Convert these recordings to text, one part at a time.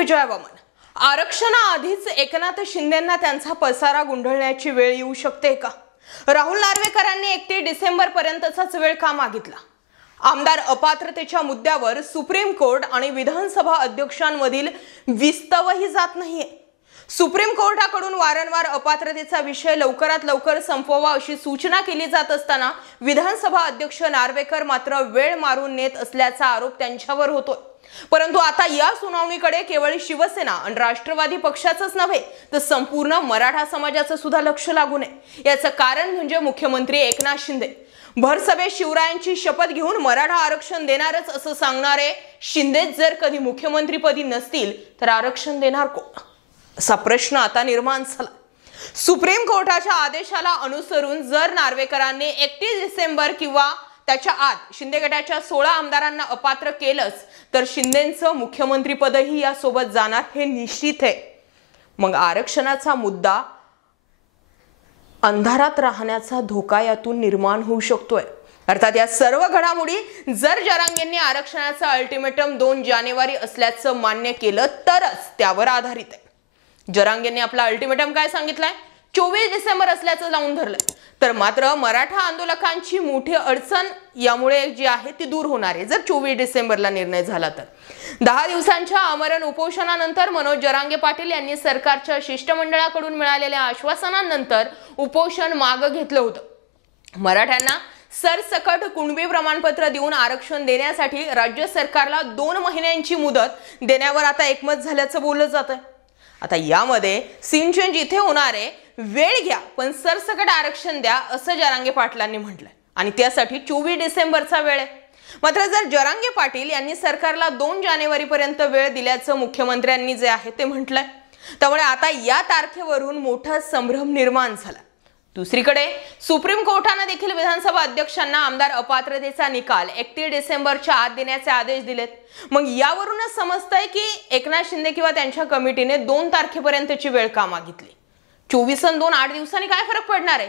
विजय वामन, आरक्षणाआधीच एकनाथ शिंदेंना त्यांचा पसारा गुंडळण्याची वेळ येऊ शकते का? राहुल नार्वेकरांनी 31 डिसेंबर पर्यंतचाच वेळ का मागितला? आमदार अपात्रतेच्या मुद्द्यावर सुप्रीम कोर्ट आणि विधानसभा अध्यक्षांमधील विस्तवही जात नाहीये. सुप्रीम कोर्टाकडून वारंवार अपात्रतेचा विषय लवकरात लवकर संपवावा अशी सूचना केली जात असताना विधानसभा अध्यक्ष नार्वेकर मात्र वेळ मारून नेत असल्याचा आरोप त्यांच्यावर होतोय. परंतु आता या सुनावणीकडे केवळ शिवसेना आणि राष्ट्रवादी पक्षाचंच नव्हे तर संपूर्ण मराठा समाजाचं सुद्धा लक्ष लागून आहे. याचं कारण म्हणजे मुख्यमंत्री एकनाथ शिंदे. भरसभेत शिवरायांची शपथ घेऊन मराठा आरक्षण देणारच असं सांगणारे शिंदे जर कधी मुख्यमंत्रीपदी नसतील तर आरक्षण देणार कोण, असा प्रश्न आता निर्माण झाला. सुप्रीम कोर्टाच्या आदेशाला अनुसरून जर नार्वेकरांनी 31 डिसेंबर किंवा त्याच्या आत शिंदे गटाच्या 16 आमदारांना अपात्र केलंच तर शिंदेंचं मुख्यमंत्रीपदही यासोबत जाणार हे निश्चित आहे. मग आरक्षणाचा मुद्दा अंधारात राहण्याचा धोका यातून निर्माण होऊ शकतोय. अर्थात या सर्व घडामोडी जर जरांगेंनी आरक्षणाचा अल्टिमेटम 2 जानेवारी असल्याचं मान्य केलं तरच त्यावर आधारित आहे. जरांगेंनी आपला अल्टिमेटम काय सांगितलंय? 24 डिसेंबर असल्याचं लावून धरलंय. तर मात्र मराठा आंदोलकांची मोठी अडचण यामुळे जी आहे ती दूर होणार आहे जर 24 डिसेंबरला निर्णय झाला तर. 10 दिवसांच्या आमरण उपोषणानंतर मनोज जरांगे पाटील यांनी सरकारच्या शिष्टमंडळाकडून मिळालेल्या आश्वासनानंतर उपोषण मागे घेतलं होतं. मराठ्यांना सरसकट कुणबी प्रमाणपत्र देऊन आरक्षण देण्यासाठी राज्य सरकारला 2 महिन्यांची मुदत देण्यावर आता एकमत झाल्याचं बोललं जातंय. आता यामध्ये सिंचन जिथे होणार आहे वेळ घ्या पण सरसकट आरक्षण द्या असं जरांगे पाटलांनी म्हटलंय आणि त्यासाठी 24 डिसेंबरचा वेळ आहे. मात्र जर जरांगे पाटील यांनी सरकारला 2 जानेवारी पर्यंत वेळ दिल्याचं मुख्यमंत्र्यांनी जे आहे ते म्हटलंय, त्यामुळे आता या तारखेवरून मोठा संभ्रम निर्माण झाला. दुसरीकडे सुप्रीम कोर्टाने देखील विधानसभा अध्यक्षांना आमदार अपात्रतेचा निकाल 31 डिसेंबरच्या आत देण्याचे आदेश दिलेत. मग यावरूनच समजतंय की एकनाथ शिंदे किंवा त्यांच्या कमिटीने 2 तारखेपर्यंतची वेळ का मागितली. 24 आणि 2 8 दिवसांनी काय फरक पडणार आहे?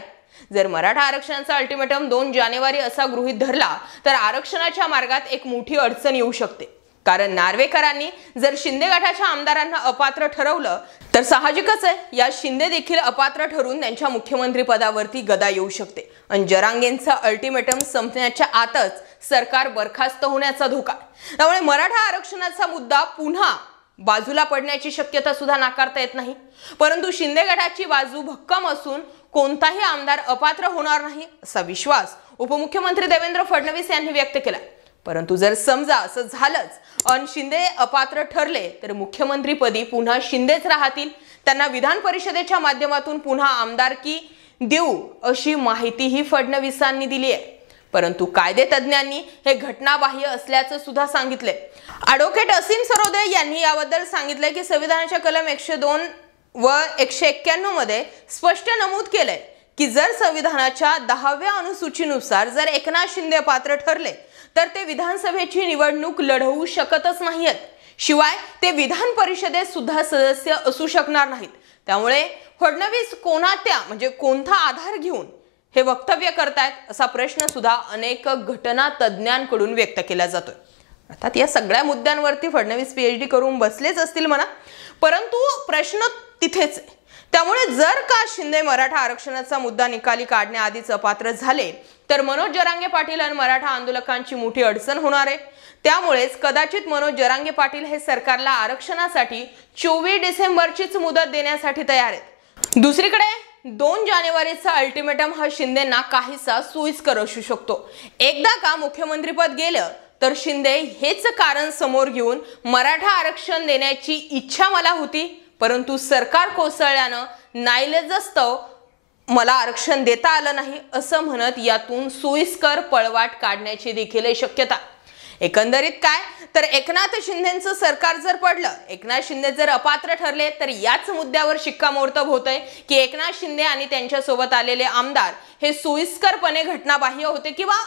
जर मराठा आरक्षणाचा अल्टिमेटम 2 जानेवारी असा गृहीत धरला तर आरक्षणाच्या मार्गात एक मोठी अडचण येऊ शकते. कारण नार्वेकरांनी जर शिंदे गटाच्या आमदारांना अपात्र ठरवलं तर साहजिकच आहे या शिंदे देखील अपात्र ठरून त्यांच्या मुख्यमंत्री पदावरती गदा येऊ शकते आणि जरांगेंचा अल्टिमेटम संपण्याच्या आतच सरकार बरखास्त होण्याचा धोका. त्यामुळे मराठा आरक्षणाचा मुद्दा पुन्हा बाजूला पडण्याची शक्यता सुद्धा नाकारता येत नाही. परंतु शिंदे गटाची बाजू भक्कम असून कोणताही आमदार अपात्र होणार नाही असा विश्वास उपमुख्यमंत्री देवेंद्र फडणवीस यांनी व्यक्त केला. परंतु जर समजा असं झालंच आणि शिंदे अपात्र ठरले तर मुख्यमंत्रीपदी पुन्हा शिंदेच राहतील. त्यांना विधान परिषदेच्या माध्यमातून पुन्हा आमदारकी देऊ अशी माहितीही फडणवीसांनी दिली आहे. परंतु कायदे तज्ञांनी हे घटनाबाह्य असल्याचं सुद्धा सांगितलंय. ॲडव्होकेट असीम सरोदे यांनी याबद्दल सांगितलंय की संविधानाच्या कलम 102 व 191 मध्ये स्पष्ट नमूद केलंय की जर संविधानाच्या 10व्या अनुसूचीनुसार जर एकनाथ शिंदे पात्र ठरले तर ते विधानसभेची निवडणूक लढवू शकतच नाहीत. शिवाय ते विधान परिषदेत सुद्धा सदस्य असू शकणार नाहीत. त्यामुळे फडणवीस कोणता आधार घेऊन हे वक्तव्य करतायत असा प्रश्न सुद्धा अनेक घटना तज्ञांकडून व्यक्त केला जातोय. अर्थात या सगळ्या मुद्द्यांवरती फडणवीस PhD करून बसलेच असतील म्हणा, परंतु प्रश्न तिथेच आहे. त्यामुळे जर का शिंदे मराठा आरक्षणाचा मुद्दा निकाली काढण्याआधीच अपात्र झाले तर मनोज जरांगे पाटील आणि मराठा आंदोलकांची मोठी अडचण होणार आहे. त्यामुळेच कदाचित मनोज जरांगे पाटील हे सरकारला आरक्षणासाठी 24 डिसेंबरचीच मुदत देण्यासाठी तयार आहेत. दुसरीकडे 2 जानेवारीचा अल्टिमेटम हा शिंदेंना काहीसा सोयीस्कर असू शकतो. एकदा का मुख्यमंत्रीपद गेलं तर शिंदे हेच कारण समोर घेऊन मराठा आरक्षण देण्याची इच्छा मला होती परंतु सरकार कोसळल्यानं नाईलाजास्तव मला आरक्षण देता आलं नाही असं म्हणत यातून सोयीस्कर पळवाट काढण्याची देखील शक्यता. एकंदरीत काय तर एकनाथ शिंदेंचं सरकार जर पडलं, एकनाथ शिंदे जर अपात्र ठरले तर याच मुद्द्यावर शिक्कामोर्तब होतंय की एकनाथ शिंदे आणि त्यांच्यासोबत आलेले आमदार हे सोयीस्करपणे घटनाबाह्य होते किंवा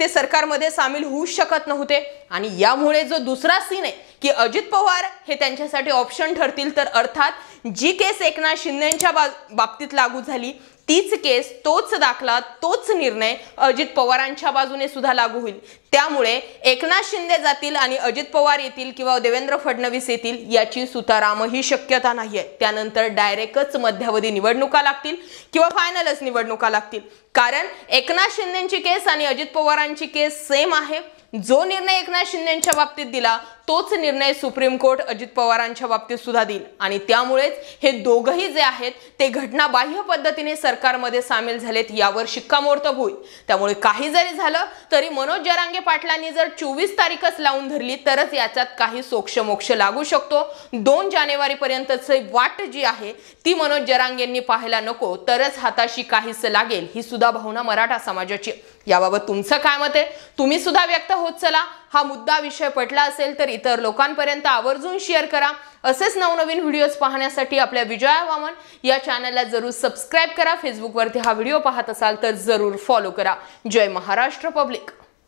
ते सरकारमध्ये सामील होऊ शकत नव्हते. आणि यामुळे जो दुसरा सीन आहे की अजित पवार हे त्यांच्यासाठी ऑप्शन ठरतील तर अर्थात जी केस एकनाथ शिंदेंच्या बाबतीत लागू झाली तीच केस, तोच दाखला, तोच निर्णय अजित पवारांच्या बाजूने सुद्धा लागू होईल। त्यामुळे एकनाथ शिंदे जातील आणि अजित पवार येतील किंवा देवेंद्र फडणवीस येतील याची सुतारामही शक्यता नाहीये। त्यानंतर डायरेक्टच मध्यावधी निवडणुका लागतील किंवा फायनलच निवडणुका लागतील, कारण एकनाथ शिंदेची केस आणि अजित पवारांची केस सेम आहे। जो निर्णय एकनाथ शिंदेच्या बाबतीत दिला तोच निर्णय सुप्रीम कोर्ट अजित पवारांच्या बाबतीत सुद्धा देईल आणि त्यामुळेच हे दोघही जे आहेत ते घटनाबाह्य पद्धतीने सरकारमध्ये सामील झालेत यावर शिक्कामोर्तब होईल। त्यामुळे काही जरी झालं तरी मनोज जरांगे पाटलांनी जर 24 तारीखच लावून धरली तरच याच्यात काही सोक्षमोक्ष लागू शकतो। 2 जानेवारी पर्यंतची वाट जी आहे ती मनोज जरांगेंनी पाहायला नको, तरच हाताशी काहीच लागेल, ही सुद्धा भावना मराठा समाजाची। याबाबत तुमचं काय मत आहे तुम्ही सुद्धा व्यक्त होत चला। हा मुद्दा विषय पटला असेल तर इतर लोकांपर्यंत आवर्जून शेअर करा। असेच नवनवीन व्हिडिओज पाहण्यासाठी आपल्या विजया वामन या चॅनलला जरूर सबस्क्राइब करा। फेसबुकवरती हा व्हिडिओ पाहत असाल तर जरूर फॉलो करा। जय महाराष्ट्र पब्लिक।